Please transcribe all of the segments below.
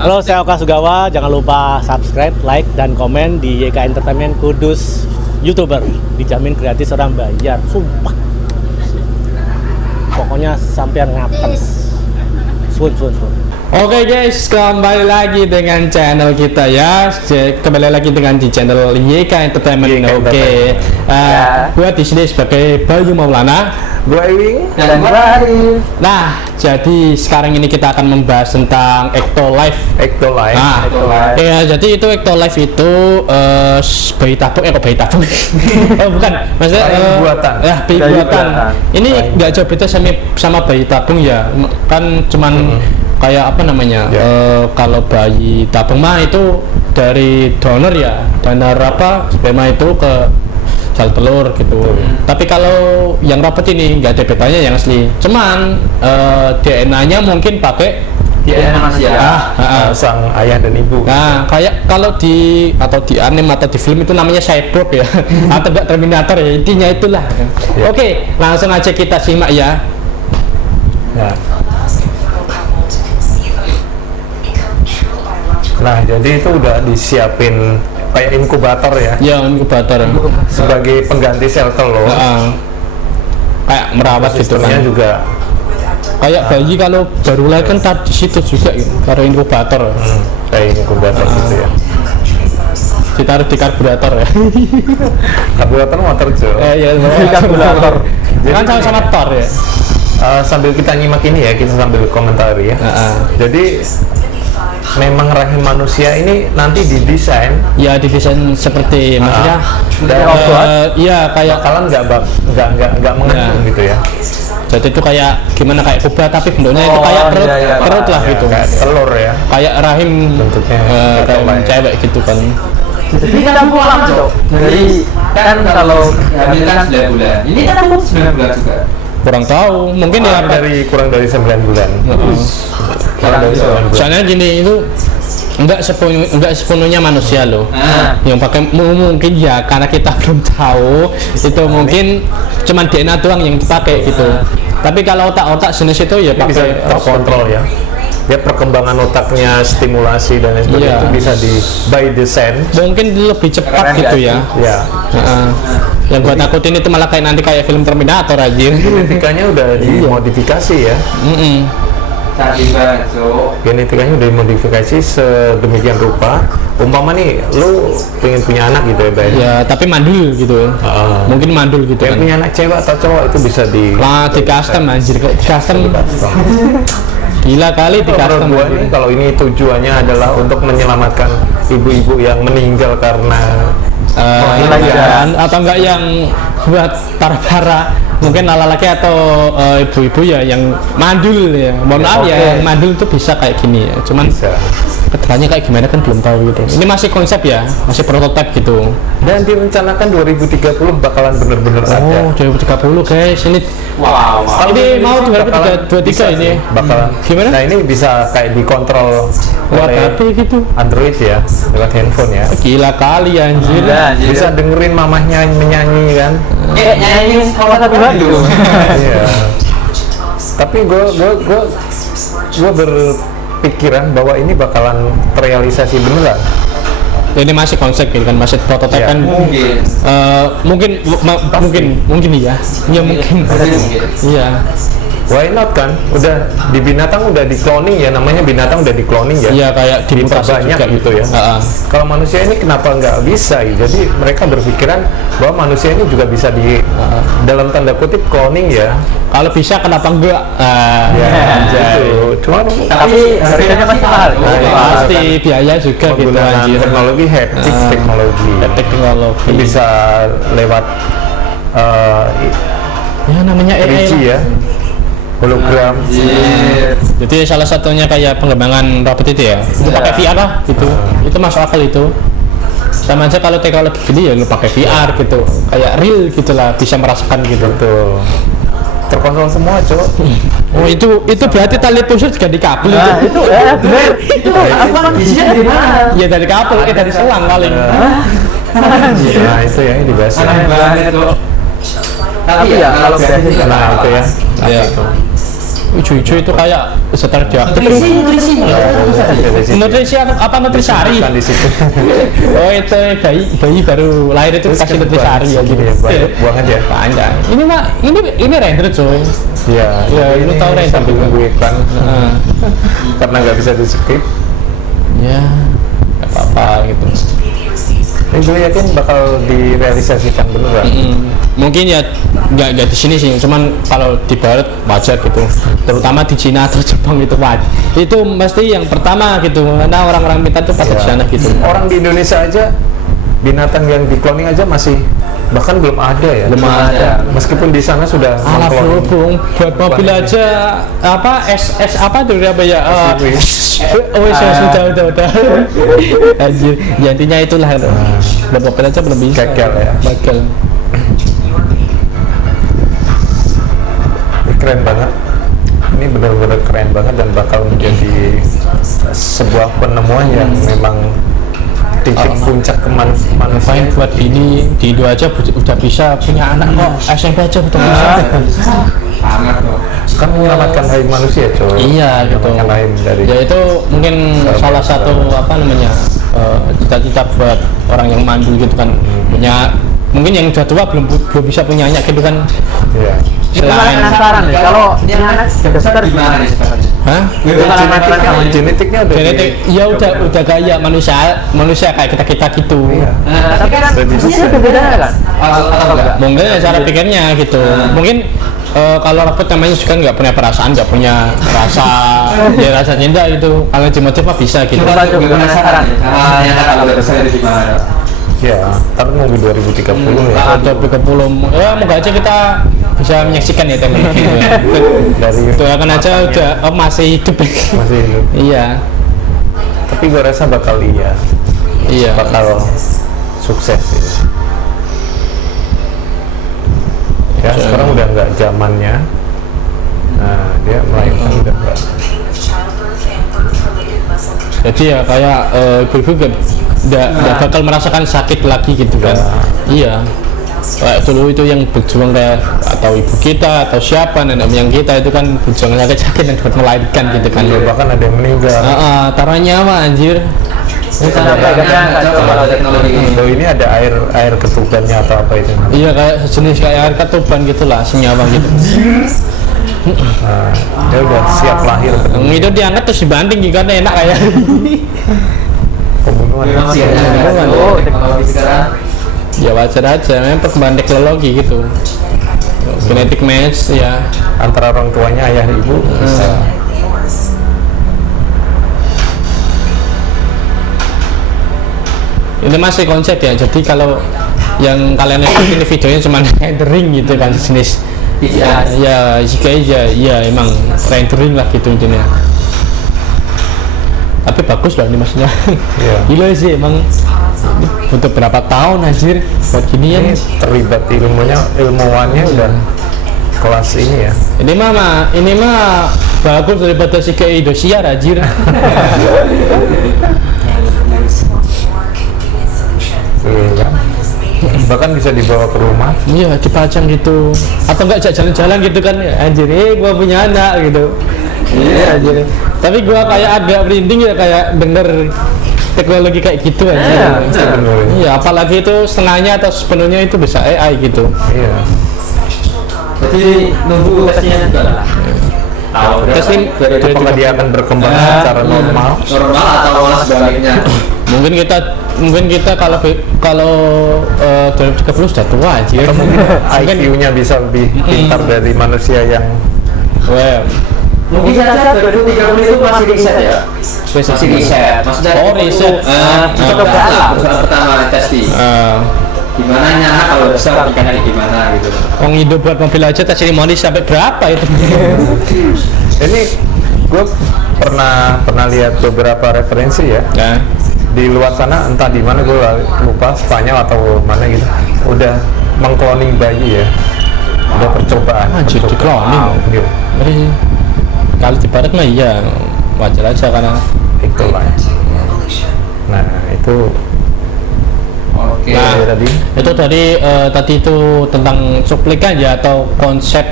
Halo, saya Oka Sugawa. Jangan lupa subscribe, like, dan komen di YK Entertainment Kudus YouTuber. Dijamin gratis, orang bayar. Sumpah. Pokoknya sampean ngapen. Sun. Oke guys, kembali lagi dengan channel kita ya. Kembali lagi dengan di channel YK Entertainment. Oke. Gua di sini sebagai Bayu Maulana, gua Ewing, dan gua Arif. Nah, jadi sekarang ini kita akan membahas tentang Ectolife. Nah, ya, jadi itu Ectolife itu bayi tabung, kok bayi tabung? Oh, bukan, maksudnya buatan. Ya, bayi buatan. Ini nggak jauh beda sama bayi tabung ya, kan cuman kayak apa namanya? Kalau bayi tabung mah itu dari donor ya, donor apa sperma itu ke sel telur gitu. Tapi kalau yang rapat ini nggak ada bedanya yang asli. Cuman DNA-nya mungkin pakai DNA manusia. Sang ayah dan ibu. Nah, kayak kalau di anime atau di film itu namanya cyborg ya, atau enggak Terminator ya, intinya itulah. Oke, langsung aja kita simak ya. Nah, jadi itu udah disiapin kayak inkubator ya. Ya, inkubator. Sebagai pengganti sel telur. Kayak merawat gitu kan. Juga kayak bayi kalau baru lahir kan di situ juga gitu, taruh inkubator. Kayak inkubator gitu ya. Ditaruh di karburator ya. Karburator motor Jo. Iya, karburator. Kan sama-sama tor ya. Sambil kita nyimak ini ya, kita sambil komentari ya. Jadi memang rahim manusia ini nanti didesain seperti maksudnya iya kayak bakalan nggak mengandung gitu ya. Jadi itu kayak gimana, kayak kubah tapi bentuknya itu kayak perut lah gitu, kayak telur ya, kayak rahim bentuknya rahim cewek gitu kan. Jadi kita pulang Cok, dari kan kalau hamil kan 9 bulan, ini kan 9 bulan juga. Kurang tahu, mungkin ya kurang dari 9 bulan. Soalnya gini, itu enggak sepenuhnya manusia loh. Yang pakai mungkin ya karena kita belum tahu, itu mungkin cuman DNA doang yang dipakai gitu. Tapi kalau otak jenis itu ya pakai terkontrol ya. Dia perkembangan otaknya, stimulasi dan lain sebagainya itu bisa di by design. Mungkin lebih cepat gitu ya. Yang gua takutin itu malah kayak nanti kayak film Terminator aja. Genetikanya udah dimodifikasi ya. Genetikanya udah dimodifikasi sedemikian rupa. Umpama nih, lu pengen punya anak gitu ya, Bay? Ya, tapi mandul gitu. Mungkin mandul gitu kan. Punya anak cewek atau cowok itu bisa di custom anjir, di custom. Gila kali di custom. Kalau ini tujuannya adalah untuk menyelamatkan ibu-ibu yang meninggal karena melahirkan atau enggak yang buat para mungkin laki-laki atau ibu-ibu ya yang mandul ya. Mohon maaf ya, yang mandul itu bisa kayak gini ya. Cuman kedepannya kayak gimana kan belum tahu gitu. Ini masih konsep ya, masih prototipe gitu. Dan direncanakan 2030 bakalan bener-bener ada. 2030 guys, ini ini mau 2023 ini bakalan gimana? Nah, ini bisa kayak dikontrol oleh gitu Android ya, lewat handphone ya. Gila kali anjir. Bisa dengerin mamahnya menyanyi kan. Nyanyi sekolah tapi bagus. Iya. Tapi gue berpikiran bahwa ini bakalan terrealisasi beneran. Ini masih konsep gitu kan, masih prototipe kan. Mungkin iya. Ya mungkin. Iya. Why not kan? Udah di binatang udah di cloning ya, namanya binatang udah di cloning ya. Iya, kayak diperbanyak juga gitu ya. Kalau manusia ini kenapa nggak bisa? Jadi mereka berpikiran bahwa manusia ini juga bisa di dalam tanda kutip cloning ya. Kalau bisa kenapa enggak? Gitu. Cuma tapi harganya pasti mahal. Pasti biaya juga gitu anjir. Teknologi haptic teknologi. Bisa lewat ya namanya AI ya. Hologram. Jadi salah satunya kayak pengembangan robot itu ya. Itu pakai VR lah gitu. Itu masuk akal itu. Sama aja kalau teknologi gini ya lu pakai VR gitu. Kayak real gitulah, bisa merasakan gitu. Betul. Terkontrol semua, Cok. Oh, itu berarti tali pusat juga di kabel itu. Itu benar. Itu apa kondisinya dari mana? Ya dari kabel, dari selang paling. Nah, itu ya ini biasa. Tapi ya kalau nah itu ya. Ya. Hijau-hijau itu kayak setelah diaktif. Nutrisi apa nutrisari? Bukan di situ. Oh itu bayi baru lahir itu Terus kasih kebetulan nutrisari ya gitu. ya, buang aja. Panjang. Ini render coy. Iya, Ya, jadi lu ini tahu render sambil juga. nunggu iklan Nah, karena nggak bisa di skip. ya nggak apa-apa gitu. Ini gue yakin bakal direalisasikan beneran. Mungkin ya nggak di sini sih, cuman kalau di barat wajar gitu, terutama di Cina atau Jepang itu wajar. Itu mesti yang pertama gitu, karena orang-orang minta tuh pada di sana gitu. Orang di Indonesia aja binatang yang di cloning aja masih bahkan belum ada ya. Belum ada. Meskipun di sana sudah Alah meng-cloning. bung, buat mobil aja apa S apa tuh apa ya? Oh sudah. Anjir, ya, intinya itulah. Buat mobil aja belum bisa. Gagal ya. Gagal. Ini keren banget. Ini benar-benar keren banget dan bakal menjadi sebuah penemuan yang memang titik puncak Main kemanusiaan. buat ini di Indo aja udah bisa punya anak kok, SMP aja udah bisa. Sangat kok. Kan menyelamatkan hak manusia, coy. Iya gitu. Menyelamatkan lain dari Ya itu mungkin salah satu apa namanya cita-cita buat orang yang mandul gitu kan, punya mungkin yang udah tua belum bisa punya anak gitu kan. Iya. Itu malah penasaran nih, kalau ini anak sudah besar gimana nih sekarang? Hah? Genetiknya udah Genetik ya udah kayak manusia kayak kita gitu. Iya. Tapi kan Sudah ini didesain. ada bedanya kan? Atau enggak? Mungkin ya cara pikirnya gitu. Mungkin kalau robot namanya juga nggak punya perasaan, nggak punya rasa ya rasa cinta gitu. Kalau dimotif mah bisa gitu. Coba penasaran nih, yang kalau udah besar itu gimana? Ya, tapi nunggu 2030 ya. Atau 30 ya moga aja kita bisa menyaksikan ya teman Dari doakan aja udah masih hidup. masih hidup. Iya Tapi gue rasa bakal iya bakal sukses sih. Ya, sekarang udah nggak zamannya. Nah, dia melahirkan udah nggak. jadi ya kayak ibu-ibu nggak bakal merasakan sakit lagi gitu kan. Iya kayak dulu itu yang berjuang kayak atau ibu kita atau siapa nenek moyang kita itu kan berjuang sakit-sakit dan buat melahirkan gitu kan. Ya, bahkan ada yang meninggal. Taruh nyawa anjir. Kalau teknologi ini. Loh, ini ada air ketubannya atau apa itu? Iya kayak sejenis kayak air ketuban gitulah senyawa gitu. Nah, dia udah siap lahir. Itu diangkat terus dibanding gitu kan enak kayak. Pembunuhan. Oh, teknologi sekarang. Ya wajar aja, memang perkembangan teknologi gitu. Genetic match ya. Antara orang tuanya ayah ibu bisa. Ini masih konsep ya. Jadi kalau yang kalian lihat ini videonya cuma rendering gitu kan jenis. Ya jika ya emang rendering lah gitu intinya. Tapi bagus loh ini maksudnya. Iya. Gila sih emang butuh berapa tahun anjir buat ginian. Ini terlibat ilmuwannya udah kelas ini ya. Ini mah bagus daripada si kayak Indosiar anjir. Iya kan? Bahkan bisa dibawa ke rumah. Iya dipajang gitu atau enggak jalan-jalan gitu kan anjir gua punya anak gitu. Iya anjir. Tapi gua kayak agak merinding ya kayak denger teknologi kayak gitu aja. Iya, apalagi itu setengahnya atau sepenuhnya itu bisa AI gitu. Iya. Jadi nunggu tesnya juga lah. Tahu Testing Apakah dia akan berkembang secara normal? normal atau malah sebaliknya? mungkin kita kalau 2030 sudah tua aja. Atau mungkin IQ-nya bisa lebih pintar dari manusia yang Wah, Mungkin saja 2030 itu masih riset ya. Masih riset. Maksudnya Oh, riset. Coba lah pertama testing. Gimana nyana kalau besar ikannya gimana gitu. Wong hidup buat mobil aja testimoni sampai berapa itu? ini gue pernah lihat beberapa referensi ya. Nah, Di luar sana entah di mana gue lupa Spanyol atau mana gitu. Udah mengkloning bayi ya. Udah percobaan. Anjir, di-cloning. Gitu. jadi kalau di barat mah iya wajar aja karena Itulah. Nah, itu Oke. Nah, tadi itu tadi itu tentang cuplikan ya atau konsep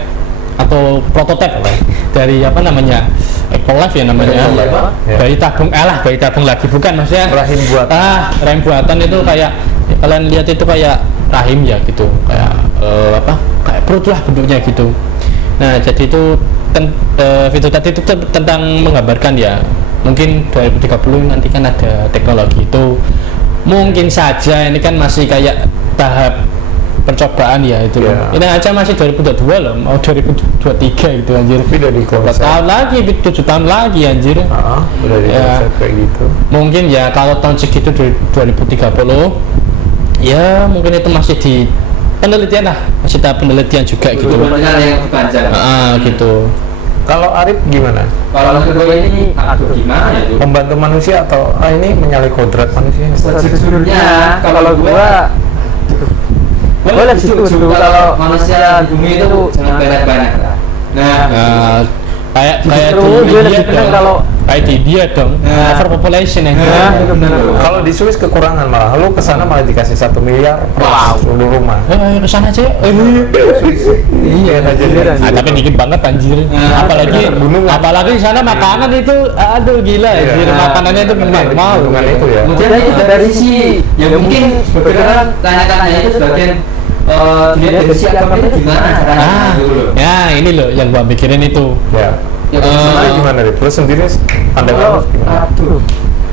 atau prototipe dari apa namanya Ecolife ya namanya. Ecolife, ya. Bayi tabung lagi bukan maksudnya Rahim buatan. rahim buatan itu kayak ya, kalian lihat itu kayak rahim ya gitu kayak kayak perut lah bentuknya gitu. Nah jadi itu video tadi itu tentang menggambarkan ya mungkin 2030 nanti kan ada teknologi itu mungkin saja ini kan masih kayak tahap percobaan ya itu. Yeah. Ini aja masih 2022 loh, mau 2023 gitu anjir. Udah di Berapa konsep. tahun lagi, 7 tahun lagi anjir. Udah di Ya. konsep kayak gitu. Mungkin ya kalau tahun segitu 2030 ya mungkin itu masih di penelitian lah, masih tahap penelitian juga gitu. Benar yang berpanjang. Gitu. Kalau Arif gimana? Kalau kedua ini, aduh gimana itu? Membantu manusia atau ini menyalahi kodrat manusia? Sejujurnya kalau gua boleh setuju kalau manusia di bumi itu jangan banyak-banyak lah. Nah, Kayak Justru di gue lebih India seneng dong. kalau- Kayak di India dong, Nah. overpopulation ya. itu benar. Kalau di Swiss kekurangan malah, lu kesana malah dikasih 1 miliar per Wow. seluruh rumah. Ayo kesana aja ya. Iya, aja Tapi dikit banget anjir. Apalagi di sana makanan itu aduh gila Iya. anjir. Makanannya itu mahal. Dengan itu ya. Mungkin itu dari si ya mungkin beneran tanya-tanya itu sebagian dilihat dari si agama itu gimana caranya dulu loh. Ya ini loh yang gua pikirin itu. Ya. Ya, Sebenarnya gimana deh? Lu sendiri pandangan lu gimana? Aduh.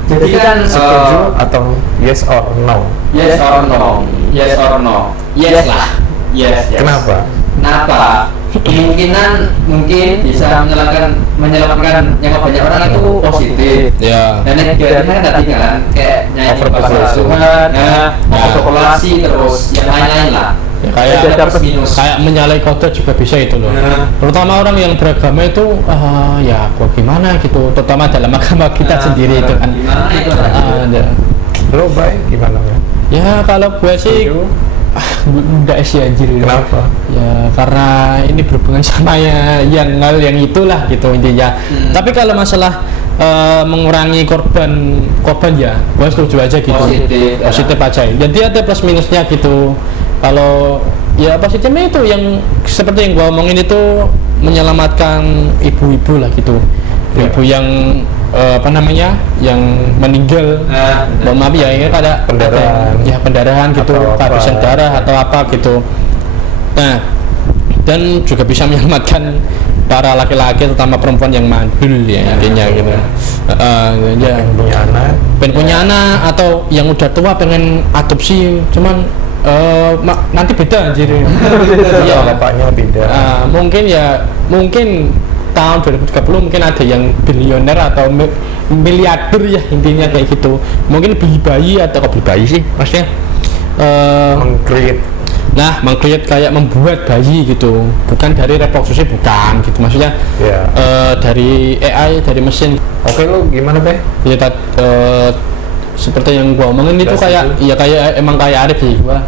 Jadi kan Setuju atau yes or no? yes or no, yes or no, yes lah, yes. Kenapa? Kenapa? Kemungkinan mungkin bisa menyelamatkan nyawa banyak orang itu positif. Ya. Dan negatifnya kan tadi kan kayak nyanyi Overpopulasi. bahasa Tuhan, overpopulasi terus yang lain-lain lah. Ya, kayak Ada plus minus. kayak menyalahi kodrat juga bisa itu loh. Nah. Terutama orang yang beragama itu ya kok gimana gitu. Terutama dalam agama kita sendiri itu kan. Gimana itu? Ya. Lu baik gimana ya? Ya kalau gue sih enggak sih anjir. Kenapa? Ya karena ini berhubungan sama ya yang hal yang itulah gitu intinya. Tapi kalau masalah mengurangi korban ya, gue setuju aja gitu. Positif aja. Jadi ada plus minusnya gitu. Kalau ya positifnya itu yang seperti yang gue omongin itu menyelamatkan ibu-ibu lah gitu. Ibu yang apa namanya yang meninggal, mohon maaf ya ini ada pendarahan gitu, kehabisan darah atau apa gitu. Nah dan juga bisa menyelamatkan para laki-laki terutama perempuan yang mandul ya intinya gitu. Ya pengen punya anak atau yang udah tua pengen adopsi cuman nanti beda anjir. Iya, bapaknya beda. Mungkin tahun 2030 mungkin ada yang bilioner atau miliarder ya intinya kayak gitu. Mungkin beli bayi atau kok beli bayi sih maksudnya meng-create kayak membuat bayi gitu. Bukan dari reproduksi bukan gitu maksudnya. Dari AI, dari mesin. Oke, lu gimana, Beh? Ya seperti yang gua omongin itu kayak emang kayak Arif sih gua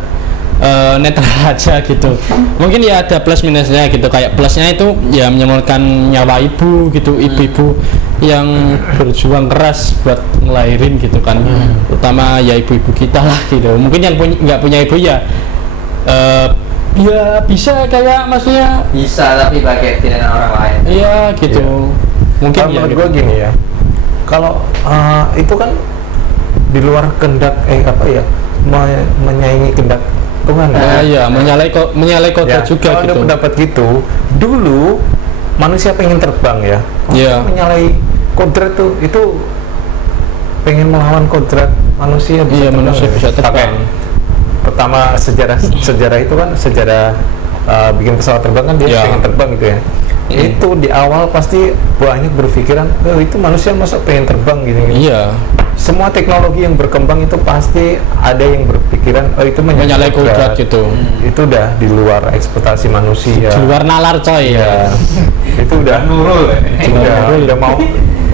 netral aja gitu. Mungkin ya ada plus minusnya gitu, kayak plusnya itu ya menyelamatkan nyawa ibu gitu, ibu-ibu yang berjuang keras buat ngelahirin gitu kan, terutama ya ibu-ibu kita lah gitu. Mungkin yang nggak punya ibu ya ya bisa kayak maksudnya bisa tapi pakai tindakan orang lain. Iya gitu. Mungkin kalau ya menurut gitu. gue gini ya, kalau itu kan di luar kehendak menyaingi kehendak Tuhan ya. Iya, menyalahi kodrat juga kalau gitu. ada pendapat gitu, dulu manusia pengen terbang ya. Iya. Menyalahi kodrat tuh itu pengen melawan kodrat manusia bisa Iya, terbang. manusia bisa terbang. Pertama sejarah itu kan sejarah bikin pesawat terbang kan dia Iya. pengen terbang gitu ya. Itu di awal pasti banyak berpikiran, itu manusia masa pengen terbang gini. Iya. Semua teknologi yang berkembang itu pasti ada yang berpikiran, itu Menyalahi kodrat gitu. Itu udah di luar ekspektasi manusia. Di luar nalar coy. Ya. Itu udah Nurul. udah mau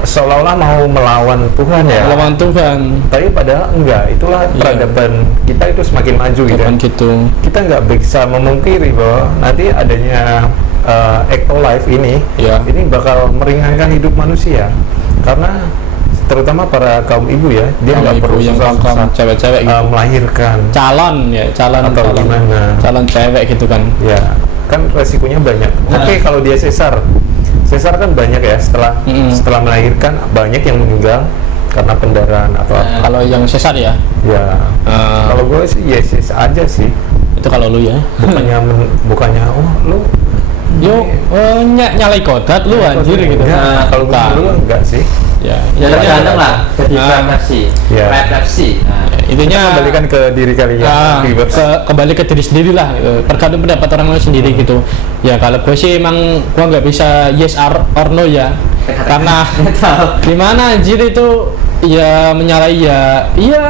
seolah-olah mau melawan Tuhan ya. Lawan Tuhan. Tapi padahal enggak, itulah peradaban kita itu semakin maju gitu ya. Bukan gitu. Kita nggak bisa memungkiri bahwa nanti adanya Ecolife ini bakal meringankan hidup manusia, karena terutama para kaum ibu ya, dia nggak perlu yang susah-susah cewek-cewek gitu. melahirkan calon atau gimana calon cewek gitu kan ya, kan resikonya banyak. Oke, kalau dia sesar kan banyak ya, setelah melahirkan banyak yang meninggal karena pendarahan atau apa. Kalau yang sesar ya? Ya, kalau gue sih yes aja sih. Itu kalau lu ya? Bukannya lu nyalai kodrat lu anjir gitu. Nah, kalau gue dulu enggak sih. Ya tergantung lah, jadi refleksi. Intinya kembalikan ke diri kalian. Kembali ke diri sendiri lah, tergantung pendapat orang lain sendiri gitu. Ya kalau gue sih emang gue nggak bisa yes or no ya, karena gimana anjir itu ya menyalahi ya iya,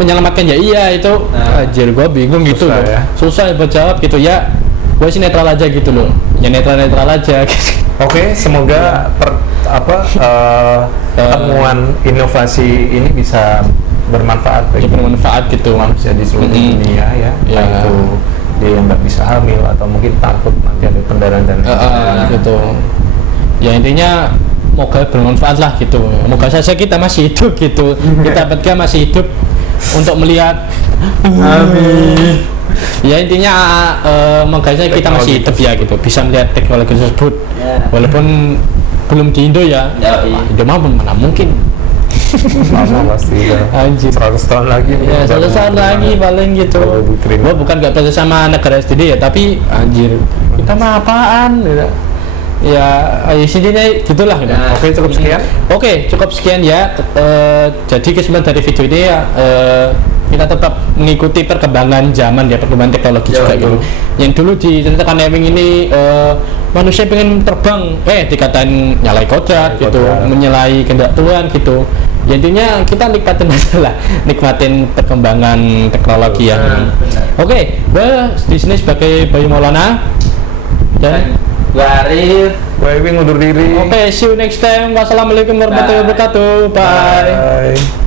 menyelamatkan ya iya itu anjir gue bingung gitu loh. Susah buat jawab gitu ya. Gue sih netral aja gitu loh, ya netral aja gitu. Oke, semoga temuan inovasi ini bisa bermanfaat bagi gitu manusia di seluruh dunia ya. Itu dia yang nggak bisa hamil atau mungkin takut nanti ada pendarahan dan gitu. Ya intinya moga bermanfaat lah gitu. Moga saja kita masih hidup gitu. Kita bertiga masih hidup untuk melihat. Amin. Ya intinya moga saja kita masih hidup ya gitu, bisa melihat teknologi tersebut. Walaupun belum di Indo ya. Indo mah mana mungkin. Lama pasti ya. Anjir. 100 tahun lagi. Ya 100 tahun lagi paling gitu. Gua bukan gak percaya sama negara sendiri ya, tapi anjir kita mah apaan gitu. Ya intinya gitulah gitu. Oke, cukup sekian ya. Jadi kesimpulan dari video ini ya, kita tetap mengikuti perkembangan zaman ya, perkembangan teknologi juga gitu. Yang dulu diceritakan Ewing ini manusia pengen terbang, dikatain nyalai kodrat gitu, menyalahi kehendak Tuhan gitu. Ya intinya kita nikmatin aja lah, nikmatin perkembangan teknologi ya. Oke, gue di sini sebagai Bayu Maulana dan gue Arif, gue Ewing undur diri. Oke, see you next time. Wassalamualaikum warahmatullahi wabarakatuh. Bye.